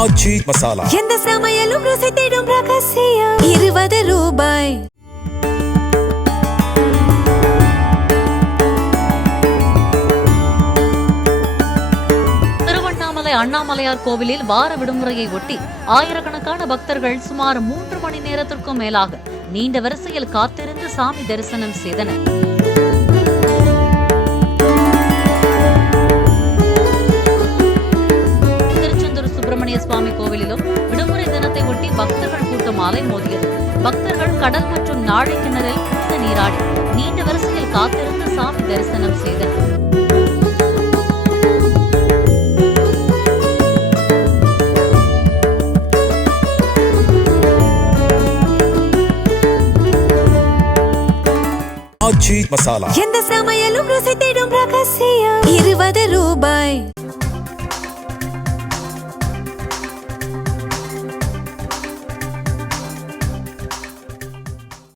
ஆச்சி மசாலா எந்த சமையலும் ருசி தேடும் ரகசியம் 20 ரூபாய். திருவண்ணாமலை அண்ணாமலையார் கோவிலில் வார விடுமுறையை ஒட்டி ஆயிரக்கணக்கான பக்தர்கள் சுமார் 3 மணி நேரத்திற்கும் மேலாக நீண்ட வரிசையில் காத்திருந்து சாமி தரிசனம் செய்தனர். சுப்பிரமணிய சுவாமி கோவிலிலும் விடுமுறை தினத்தை ஒட்டி பக்தர்கள் கூட்டம் அலைமோதியது. பக்தர்கள் கடல் மற்றும் நாழி கிணறில் புனித நீராடி நீண்ட வரிசையில் காத்திருந்து சாமி தரிசனம் செய்தனர். ஆச்சி மசாலா எந்த சமையலும் ருசி தேடும் ரகசியம் 20 ரூபாய்.